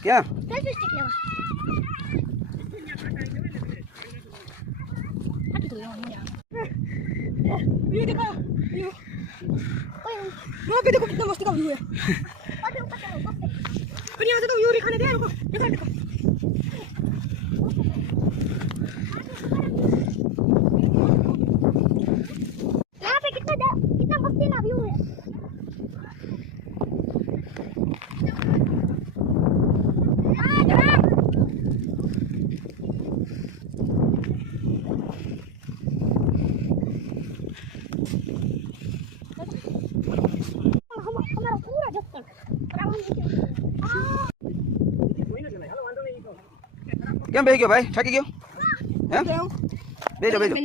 क्या selfie stick लेवा ये देखो ये वहाँ पे देखो कितना मस्त का व्यू है और यहाँ से तो व्यू दिखाने दे रुको देखो देखो यहाँ पे कितना मस्ती का व्यू है કેમ બેહી ગયો ભાઈ થાકી ગયો હે બેજો બેજો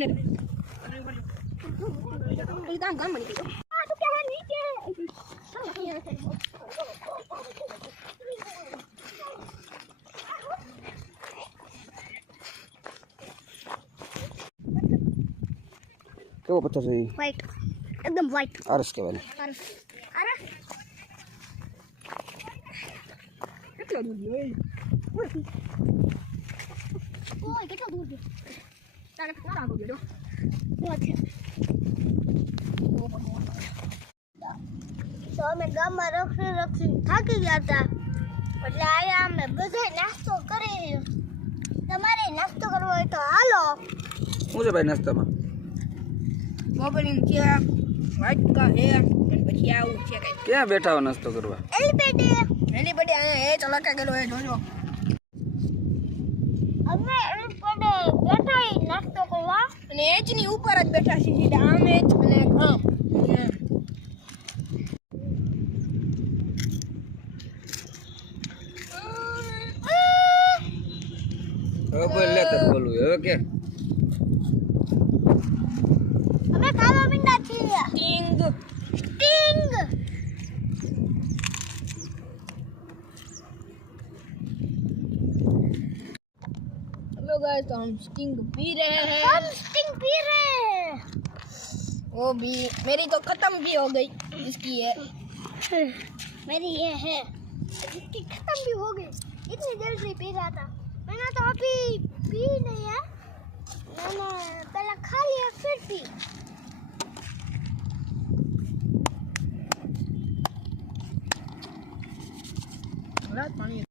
કેવો પથ્થર છે व्हाइट एकदम व्हाइट આરસ કહેવાય अरे કેટલો દૂર ગયો ઓય કેટલો દૂર ગયો તારે કેટલો આગળ ગયો તો અમે ગામમાં રખડી થાકી ગયા હતા એટલે આયા અમે બધે નાસ્તો કરી તમારે નાસ્તો કરવો હોય તો હાલો શું છે ભાઈ નાસ્તામાં મોબલિંગ છે વાઇટ કા હે અને પછી આવું છે કઈ ક્યાં બેઠા હો નાસ્તો કરવા એલીબેટી અહીંયા હે ચલાકા ગયેલો હે જોજો અમે બેઠા નાસ્તો કરવા અને એજ ની ઉપર જ બેઠા છે સીધા આમ એજ અને આમ હવે બોલ લે તને બોલું હવે કે અમે ખાવા મીંડા છીએ ટિંગ स्टिंग हेलो गाइस तो हम स्टिंग पी रहे हैं हम स्टिंग पी रहे हैं वो भी मेरी तो खत्म भी हो गई इसकी है मेरी ये है इसकी खत्म भी हो गई इतनी देर से पी रहा था मैंने तो अभी पी नहीं है मैंने पहले खा लिया फिर पी पानी